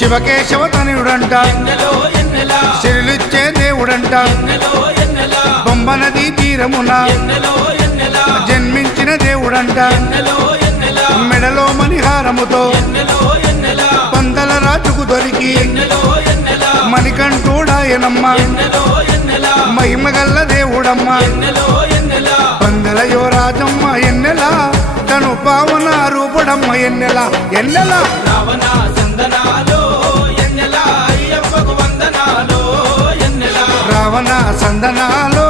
శివకేశవ తనయుడంట శిరులిచ్చే దేవుడంట. ఎన్నెల బొమ్మనది తీరమున జన్మించిన దేవుడంట. మెడలో మణిహారముతో పందల రాజుకు దొరికి మణికంఠుడాయనమ్మ. మహిమగల్ల దేవుడమ్మ. పందల యువరాజమ్మ ఎన్నెల? తను పావన రూపుడమ్మ ఎన్నెల? ఎన్నెల? రావణ సందనాలో వందనాలో సందనాలు సందనాలో